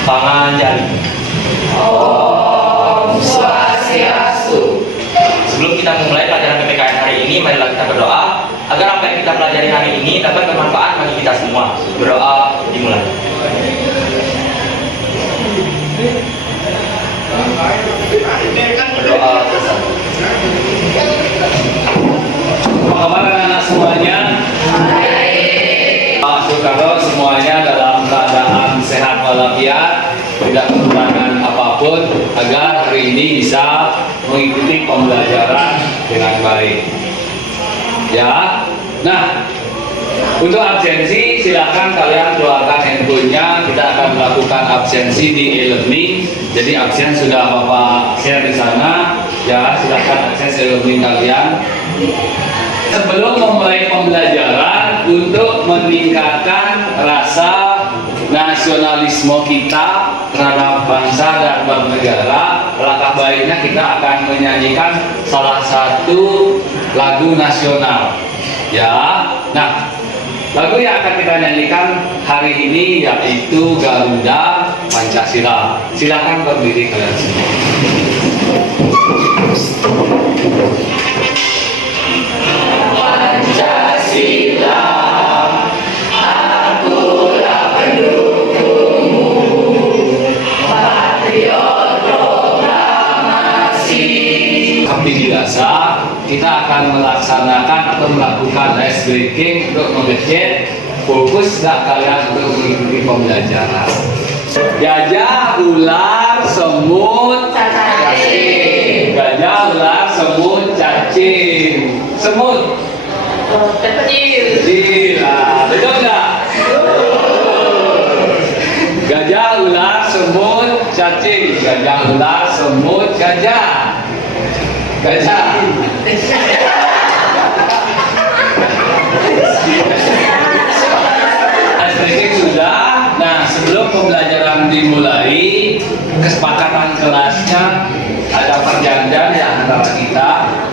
Tangan jari. Om Swastiastu. Sebelum kita memulai pelajaran PPKN hari ini, marilah kita berdoa agar apa yang kita pelajari hari ini dapat bermanfaat bagi kita semua. Berdoa dimulai. Berdoa selesai. Apa kabar anak-anak semuanya? Pak Soekarno semuanya dalam keadaan sehat walafiat, tidak kekurangan apapun, agar hari ini bisa mengikuti pembelajaran dengan baik. Ya, nah untuk absensi silakan kalian keluarkan handphonenya. Kita akan melakukan absensi di e-learning. Jadi absen sudah Bapak share di sana. Ya, silakan akses e-learning kalian. Sebelum memulai pembelajaran, untuk meningkatkan rasa nasionalisme kita terhadap bangsa dan bernegara, langkah baiknya kita akan menyanyikan salah satu lagu nasional. Ya, nah lagu yang akan kita nyanyikan hari ini yaitu Garuda Pancasila. Silakan berdiri kalian semua. Pancasila, akulah pendukungmu, patriot proklamasi. Seperti biasa, kita akan melaksanakan atau melakukan ice breaking untuk mengecek fokus kalian untuk mengikuti pembelajaran. Gajah, ular, semut, cacing. Gajah, ular, semut, cacing. Semut Kecil. gila, betul nggak? Gajah, ular, semut, cacing. Gajah, ular, semut, gajah. Gajah. Asbreaking sudah. Nah, sebelum pembelajaran dimulai, kesepakatan kelasnya ada perjanjian di antara kita.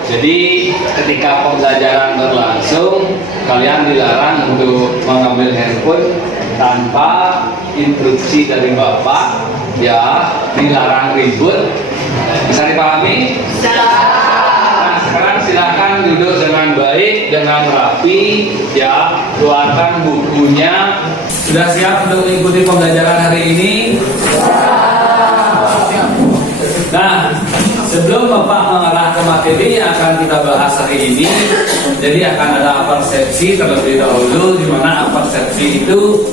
Jadi ketika pembelajaran berlangsung, kalian dilarang untuk mengambil handphone tanpa instruksi dari Bapak. Ya, dilarang ribut. Bisa dipahami? Nah, sekarang silakan duduk dengan baik, dengan rapi. Ya, keluarkan bukunya. Sudah siap untuk mengikuti pembelajaran hari ini? Nah, sebelum Bapak mengarah ke materi yang akan kita bahas hari ini, jadi akan ada persepsi terlebih dahulu, di mana persepsi itu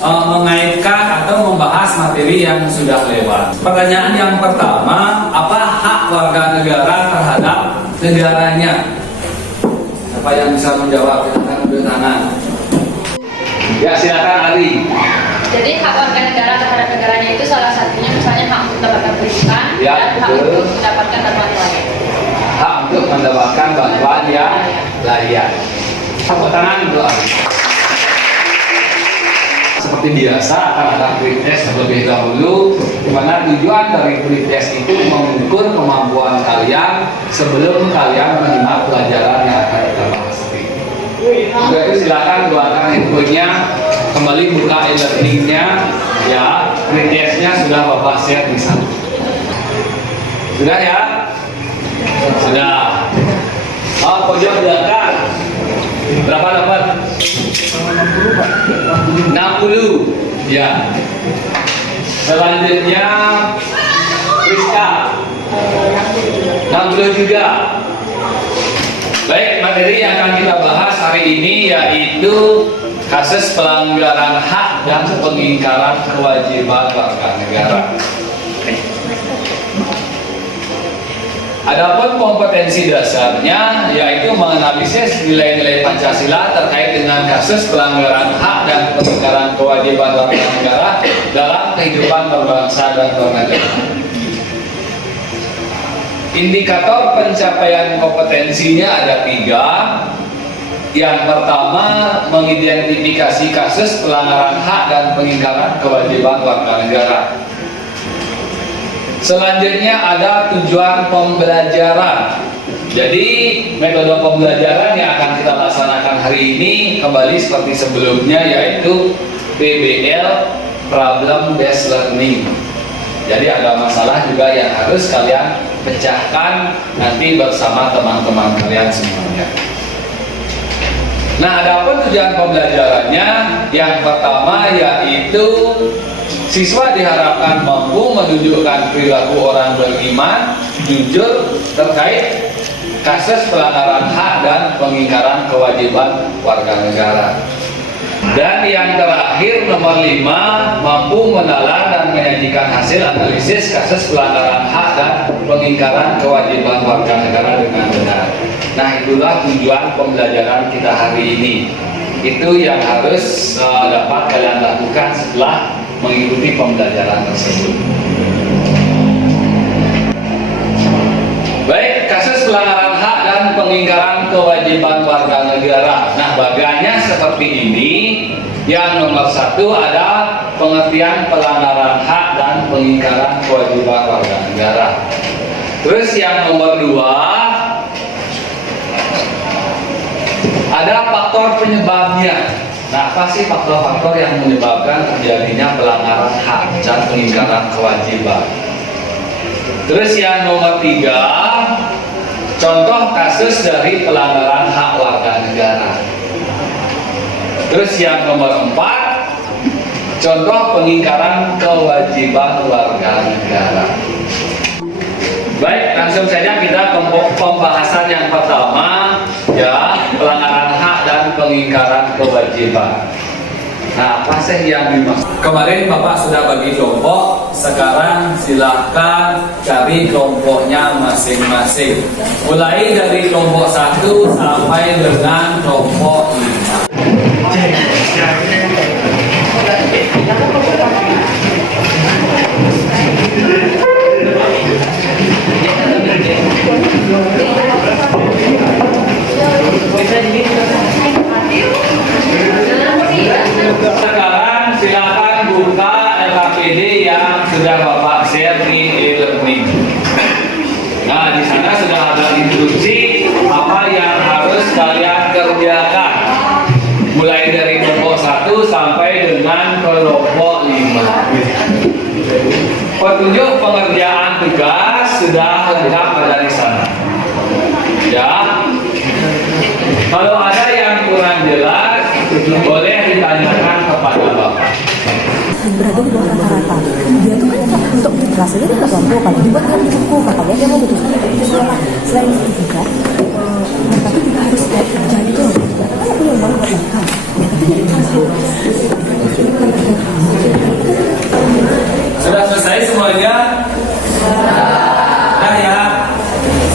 mengaitkan atau membahas materi yang sudah lewat. Pertanyaan yang pertama, apa hak warga negara terhadap negaranya? Siapa yang bisa menjawab? Silakan ambil tangan. Ya, silakan Ari. Jadi hak warga negara terhadap negaranya itu salah satunya misalnya hak untuk mendapatkan pendidikan Ya, dan hak betul. untuk mendapatkan bantuan lain. Hak untuk mendapatkan bantuan yang layak. Tepuk tangan untuk Ari. Seperti biasa akan ada pretest terlebih dahulu, di mana tujuan dari pretest itu mengukur kemampuan kalian sebelum kalian menyimak pelajaran yang akan kita bahas hari ini. Jadi silakan keluarkan handphonenya, kembali buka e-learningnya. Ya, pretestnya sudah Bapak share di sana. Sudah ya? Sudah. Oh, pojok belakang. Berapa dapat? 60. Ya. Selanjutnya Rizka 60 juga. Baik, materi yang akan kita bahas hari ini yaitu kasus pelanggaran hak dan pengingkaran kewajiban warga negara. Adapun kompetensi dasarnya yaitu menganalisis nilai-nilai Pancasila terkait dengan kasus pelanggaran hak dan pengingkaran kewajiban warga negara dalam kehidupan berbangsa dan bernegara. Indikator pencapaian kompetensinya ada 3. Yang pertama, mengidentifikasi kasus pelanggaran hak dan pengingkaran kewajiban warga negara. Selanjutnya ada tujuan pembelajaran. Jadi metode pembelajaran yang akan kita laksanakan hari ini kembali seperti sebelumnya, yaitu PBL, Problem Based Learning. Jadi ada masalah juga yang harus kalian pecahkan nanti bersama teman-teman kalian semuanya. Nah, adapun tujuan pembelajarannya, yang pertama yaitu siswa diharapkan mampu menunjukkan perilaku orang beriman, jujur terkait kasus pelanggaran hak dan pengingkaran kewajiban warga negara. Dan yang terakhir nomor 5, mampu menalar dan menyajikan hasil analisis kasus pelanggaran hak dan pengingkaran kewajiban warga negara dengan benar. Nah, itulah tujuan pembelajaran kita hari ini. Itu yang harus dapat kalian lakukan setelah mengikuti pembelajaran tersebut. Baik, kasus pelanggaran hak dan pengingkaran kewajiban warga negara. Nah, bagiannya seperti ini. Yang nomor 1 ada pengertian pelanggaran hak dan pengingkaran kewajiban warga negara. Terus yang nomor 2 ada faktor penyebabnya. Nah, apa sih faktor-faktor yang menyebabkan terjadinya pelanggaran hak dan pengingkaran kewajiban? Terus yang nomor 3, contoh kasus dari pelanggaran hak warga negara. Terus yang nomor 4, contoh pengingkaran kewajiban warga negara. Baik, langsung saja kita pembahasan yang pertama, ya, pelanggaran hak dan pengingkaran kewajiban. Nah, apa sih yang dimaksud? Kemarin Bapak sudah bagi kelompok, sekarang silahkan cari kelompoknya masing-masing. Mulai dari kelompok 1 sampai dengan kelompok 5. Sekarang silakan buka LKPD yang sudah Bapak share di e-learning. Nah, di sana sudah ada instruksi apa yang harus kalian kerjakan. Mulai dari kelompok 1 sampai dengan kelompok 5. Petunjuk pengerjaan tugas sudah lengkap ada di sana. Ya. Kalau ada yang kurang jelas, boleh ditanyakan kepada Bapak. Berada di bawah rata-rata. Dia tuh kan untuk kelasnya dia nggak mampu, kalau dibuat kan di buku, makanya dia mau butuhkan itu sekolah. Selain itu juga, tapi juga harus kerja itu. Aku yang mau buat makan. Sudah selesai semuanya? Nah ya.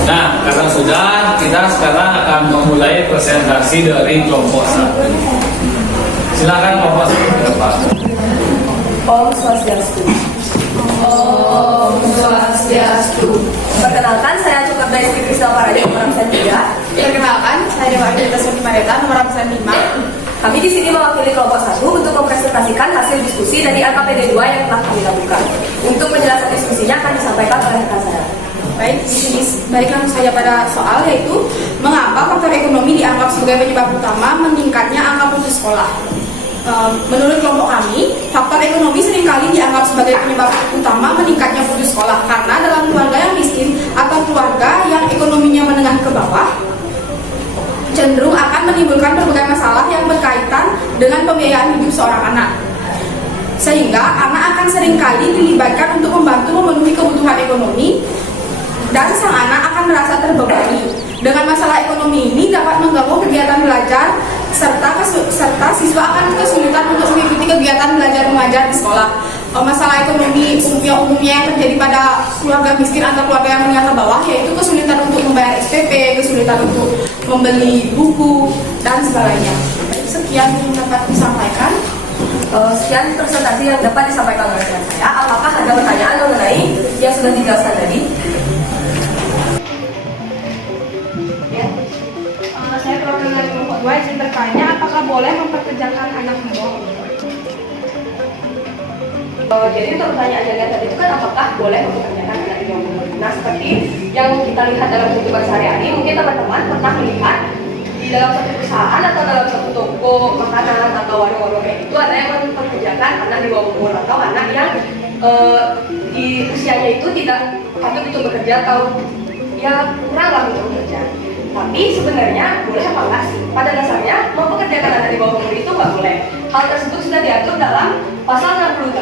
Nah, karena sudah, kita sekarang akan memulai presentasi dari kelompok 1. Silakan kelompok 1 Pak. Om Swastiastu. Om Swastiastu. Perkenalkan, saya Cukup dari Kristal Paraja nomor 3. Perkenalkan, saya Dewa Angelita Mareta nomor 5. Kami di sini mewakili kelompok 1 untuk mempresentasikan hasil diskusi dari LKPD 2 yang telah kami lakukan. Untuk menjelaskan diskusinya akan disampaikan oleh rekan saya. Baik, di sini balik langsung saja pada soal, yaitu mengapa faktor ekonomi dianggap sebagai penyebab utama meningkatnya angka putus sekolah. Menurut kelompok kami, faktor ekonomi seringkali dianggap sebagai penyebab utama meningkatnya putus sekolah karena dalam keluarga yang miskin atau keluarga yang ekonominya menengah ke bawah cenderung akan menimbulkan berbagai masalah yang berkaitan dengan pembiayaan hidup seorang anak. Sehingga anak akan seringkali dilibatkan untuk membantu memenuhi kebutuhan ekonomi dan sang anak akan merasa terbebani. Dengan masalah ekonomi ini dapat mengganggu kegiatan belajar serta siswa akan kesulitan untuk mengikuti kegiatan belajar mengajar di sekolah. Masalah ekonomi umumnya yang terjadi pada keluarga miskin atau keluarga yang menengah ke bawah, yaitu kesulitan untuk membayar SPP, kesulitan untuk membeli buku dan sebagainya. Sekian yang dapat disampaikan. Sekian presentasi yang dapat disampaikan oleh rekan saya. Apakah ada pertanyaan mengenai yang sudah dijelaskan tadi? Jadi untuk pertanyaan yang tadi itu kan apakah boleh mempekerjakan anak di bawah umur? Nah, seperti yang kita lihat dalam kehidupan sehari-hari, mungkin teman-teman pernah melihat di dalam satu perusahaan atau dalam satu toko makanan atau warung-warung kayak itu ada yang mempekerjakan anak di bawah umur atau anak yang di usianya itu tidak patut untuk bekerja atau ya kurang lah untuk bekerja. Tapi sebenarnya boleh apa enggak sih? Pada dasarnya mempekerjakan anak di bawah umur itu nggak boleh. Hal tersebut sudah diatur dalam pasal 68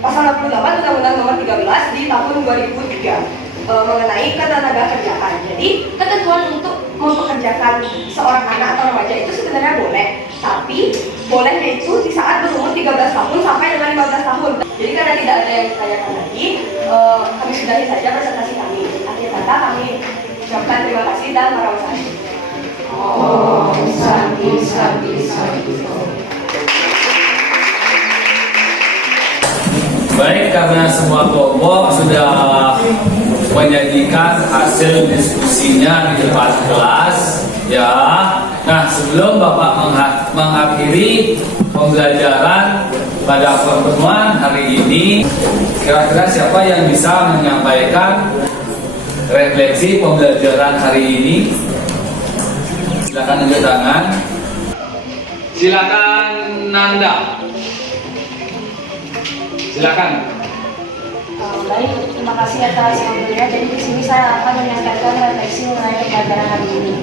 Undang-Undang Nomor 13 di tahun 2003 mengenai ketenagakerjaan. Jadi ketentuan untuk mempekerjakan seorang anak atau remaja itu sebenarnya boleh, tapi bolehnya itu di saat berumur 13 tahun sampai dengan 15 tahun. Jadi karena tidak ada yang ditanyakan lagi, kami sudahi saja presentasi kami. Akhir kata kami ucapkan terima kasih dan para wassalamu. Baik, karena semua kelompok sudah menyajikan hasil diskusinya di depan kelas, ya. Nah, sebelum Bapak mengakhiri pembelajaran pada pertemuan hari ini, kira-kira siapa yang bisa menyampaikan refleksi pembelajaran hari ini? Silakan angkat tangan. Silakan Nanda. Silakan. Baik, terima kasih atas waktunya. Jadi di sini saya akan menyampaikan refleksi mengenai pembelajaran hari ini.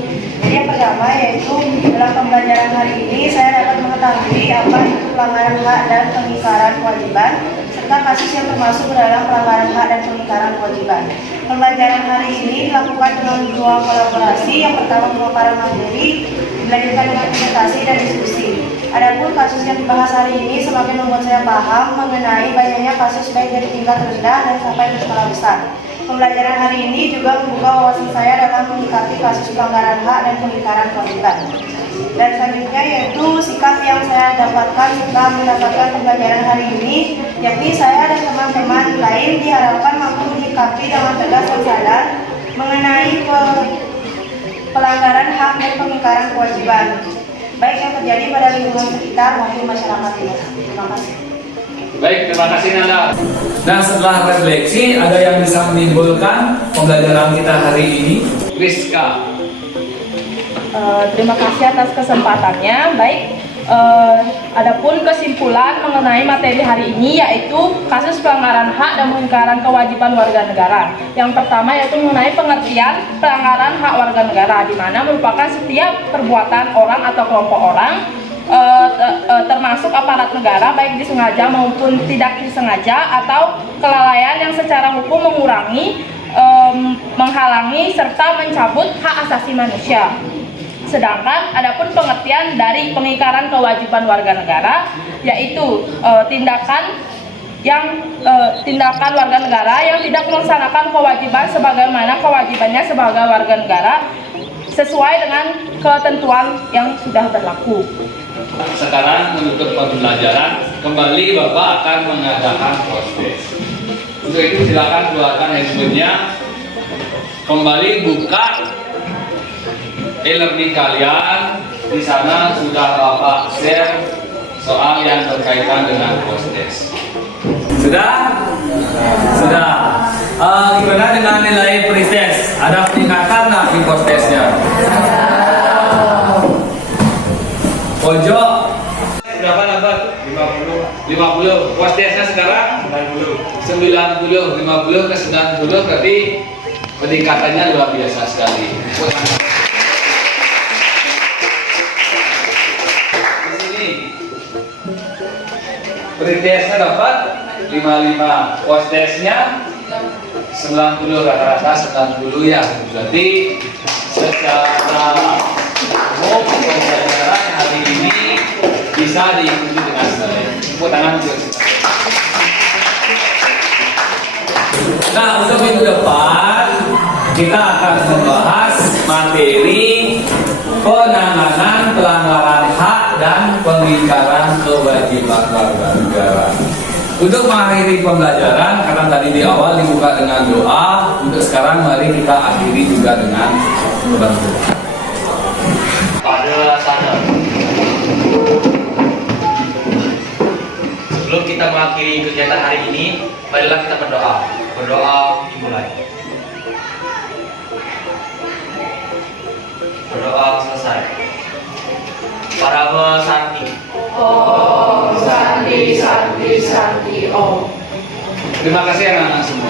Jadi yang pertama yaitu dalam pembelajaran hari ini saya dapat mengetahui apa itu pelanggaran hak dan pengingkaran kewajiban serta kasus yang termasuk dalam pelanggaran hak dan pengingkaran kewajiban. Pembelajaran hari ini dilakukan dengan dua kolaborasi. Yang pertama pemaparan materi, dilanjutkan dengan presentasi dan diskusi. Adapun kasus yang dibahas hari ini semakin membuat saya paham mengenai banyaknya kasus baik dari tingkat rendah dan sampai ke skala besar. Pembelajaran hari ini juga membuka wawasan saya dalam menyikapi kasus pelanggaran hak dan pengingkaran kewajiban. Dan selanjutnya yaitu sikap yang saya dapatkan setelah mendapatkan pembelajaran hari ini, yakni saya dan teman-teman lain diharapkan mampu menyikapi dengan tegas dan sadar mengenai pelanggaran hak dan pengingkaran kewajiban, baik yang terjadi pada lingkungan sekitar maupun masyarakat luas. Terima kasih. Baik, terima kasih Nanda. Nah, setelah refleksi, ada yang bisa menimbulkan pembelajaran kita hari ini? Rizka. Terima kasih atas kesempatannya. Baik, adapun kesimpulan mengenai materi hari ini yaitu kasus pelanggaran hak dan pengingkaran kewajiban warga negara. Yang pertama yaitu mengenai pengertian pelanggaran hak warga negara, di mana merupakan setiap perbuatan orang atau kelompok orang termasuk aparat negara baik disengaja maupun tidak disengaja atau kelalaian yang secara hukum mengurangi, menghalangi serta mencabut hak asasi manusia. Sedangkan adapun pengertian dari pengingkaran kewajiban warga negara yaitu tindakan warga negara yang tidak melaksanakan kewajiban sebagaimana kewajibannya sebagai warga negara sesuai dengan ketentuan yang sudah berlaku. Sekarang menutup pembelajaran, kembali Bapak akan mengadakan proses. Untuk itu silakan keluarkan handphonenya, kembali buka e-learning kalian. Di sana sudah Bapak share soal yang berkaitan dengan post-test. Sudah? Sudah. Gimana dengan nilai pre-test? Ada peningkatan nggak di post-testnya? Pojok berapa lambat? 50. Post-testnya sekarang 90. 50 ke 90 berarti peningkatannya luar biasa sekali. Pre-testnya dapat 55, post-testnya 90, rata-rata 90 ya. Berarti secara umum pembelajaran hari ini bisa diikuti dengan baik. Tepuk tangan untuk kita. Nah, untuk minggu depan kita akan membahas materi penanganan pelanggaran hak dan pengingkaran kewajiban warga negara. Untuk mengakhiri pembelajaran, karena tadi di awal dibuka dengan doa, untuk sekarang mari kita akhiri juga dengan berdoa. Pada sana Sebelum kita mengakhiri kegiatan hari ini, marilah kita berdoa. Berdoa dimulai. Berdoa selesai. Parama Santi. Om Santi Santi Santi Om. Terima kasih anak-anak semua.